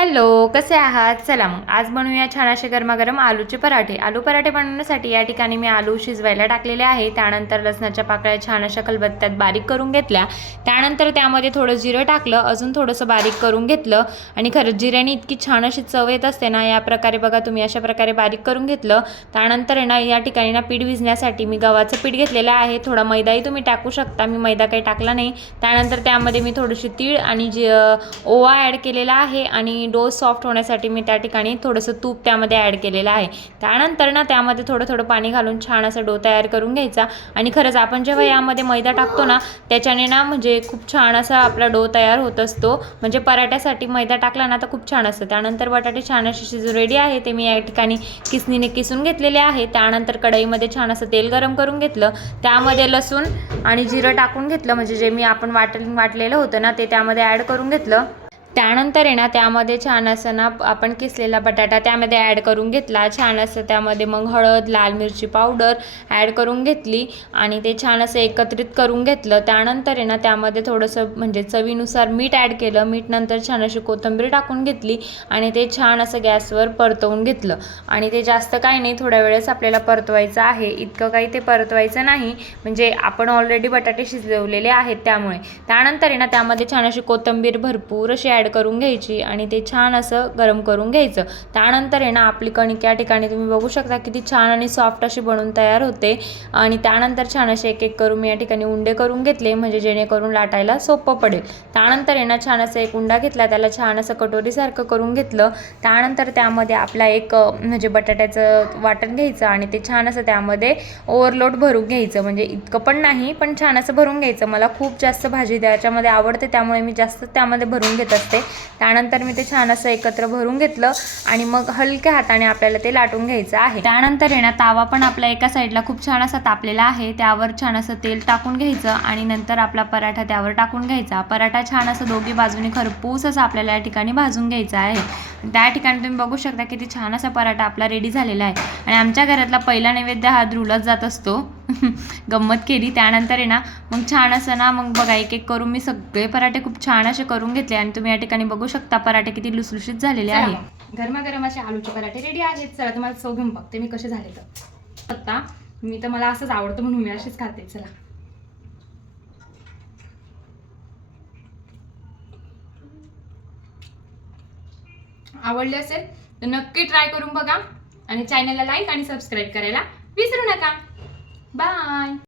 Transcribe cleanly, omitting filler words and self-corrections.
Hello, कसे आहात? चला मग आज बनवूया छान असे गरमागरम आलूचे पराठे. आलू पराठे बनवण्यासाठी या ठिकाणी मी आलू शिजवायला टाकलेले आहे. त्यानंतर लसणाच्या पाकळ्या छान अशा खलबत्त्यात बारीक करून घेतल्या. त्यानंतर त्यामध्ये थोडं जिरं टाकलं, अजून थोडंसं बारीक करून घेतलं आणि खरंच जिऱ्याने इतकी छान अशी चव येत असते ना. या प्रकारे बघा तुम्ही अशा प्रकारे बारीक करून घेतलं. त्यानंतर आहे ना या ठिकाणी ना पीठ भिजण्यासाठी मी गव्हाचं पीठ घेतलेलं आहे. थोडा मैदाही तुम्ही टाकू शकता, मी मैदा काही टाकला नाही. त्यानंतर त्यामध्ये मी थोडीशी तीळ आणि ओवा ॲड केलेला आहे आणि डो सॉफ्ट होण्यासाठी मी त्या ठिकाणी थोडंसं तूप त्यामध्ये ॲड केलेलं आहे. त्यानंतर ना त्यामध्ये थोडं थोडं पाणी घालून छान असा डो तयार करून घ्यायचा. आणि खरंच आपण जेव्हा यामध्ये मैदा टाकतो ना त्याच्याने ना म्हणजे खूप छान असा आपला डो तयार होत असतो. म्हणजे पराठ्यासाठी मैदा टाकला ना तर खूप छान असतं. त्यानंतर बटाटे छान असे शिजून रेडी आहे, ते मी या ठिकाणी किसणीने किसून घेतलेले आहे. त्यानंतर कढईमध्ये छान असं तेल गरम करून घेतलं, त्यामध्ये लसूण आणि जिरं टाकून घेतलं, म्हणजे जे मी आपण वाटलेलं होतं ना ते त्यामध्ये ॲड करून घेतलं. त्यानंतर आहे ना त्यामध्ये छान असं ना आपण किसलेला बटाटा त्यामध्ये ॲड करून घेतला. छान असं त्यामध्ये मग हळद, लाल मिरची पावडर ॲड करून घेतली आणि ते छान असं एकत्रित करून घेतलं. त्यानंतर आहे ना त्यामध्ये थोडंसं म्हणजे चवीनुसार मीठ ॲड केलं. मीठ नंतर छान अशी कोथिंबीर टाकून घेतली आणि ते छान असं गॅसवर परतवून घेतलं. आणि ते जास्त काही नाही, थोड्या वेळेस आपल्याला परतवायचं आहे, इतकं काही ते परतवायचं नाही, म्हणजे आपण ऑलरेडी बटाटे शिजवलेले आहेत त्यामुळे. त्यानंतर आहे ना त्यामध्ये छान अशी कोथिंबीर भरपूर अशी ॲड करून घ्यायची आणि ते छान असं गरम करून घ्यायचं. त्यानंतर आहे ना आपली कणिक या ठिकाणी तुम्ही बघू शकता किती छान आणि सॉफ्ट अशी बनून तयार होते. आणि त्यानंतर छान असे एक एक करून मी या ठिकाणी उंडे करून घेतले, म्हणजे जेणेकरून लाटायला सोपं पडेल. त्यानंतर आहे ना छान असं एक उंडा घेतला, त्याला छान असं कटोरीसारखं करून घेतलं. त्यानंतर त्यामध्ये आपला एक म्हणजे बटाट्याचं वाटण घ्यायचं आणि ते छान असं त्यामध्ये ओव्हरलोड भरून घ्यायचं, म्हणजे इतकं पण नाही पण छान असं भरून घ्यायचं. मला खूप जास्त भाजी त्याच्यामध्ये आवडते त्यामुळे मी जास्त त्यामध्ये भरून घेत असते. त्यानंतर मी ते छान असं एकत्र भरून घेतलं आणि मग हलक्या हाताने आपल्याला ते लाटून घ्यायचं आहे. त्यानंतर आहे ना तावा पण आपला एका साईडला खूप छान असा तापलेला आहे, त्यावर छान असं तेल टाकून घ्यायचं आणि नंतर आपला पराठा त्यावर टाकून घ्यायचा. पराठा छान असं दोघी बाजूने खरपूस असं आपल्याला या ठिकाणी भाजून घ्यायचा आहे. त्या ठिकाणी तुम्ही बघू शकता किती छान असा पराठा आपला रेडी झालेला आहे. आणि आमच्या घरातला पहिला नैवेद्य हा धुळलाच जात असतो. गंमत केली. त्यानंतर आहे ना मग छान असं ना मग बघा एक एक करून मी सगळे पराठे खूप छान असे करून घेतले आणि तुम्ही या ठिकाणी बघू शकता पराठे किती लुसलुशीत झालेले आहे. गरमागरम असे आलूचे पराठे रेडी आहेत. चला तुम्हाला चव घेऊन बघते मी कसे झाले. तर आता मी तर मला असंच आवडतं म्हणून मी असेच खाते. चला, आवडले असेल तर नक्की ट्राय करून बघा आणि चॅनलला लाईक आणि सबस्क्राईब करायला विसरू नका. बाय.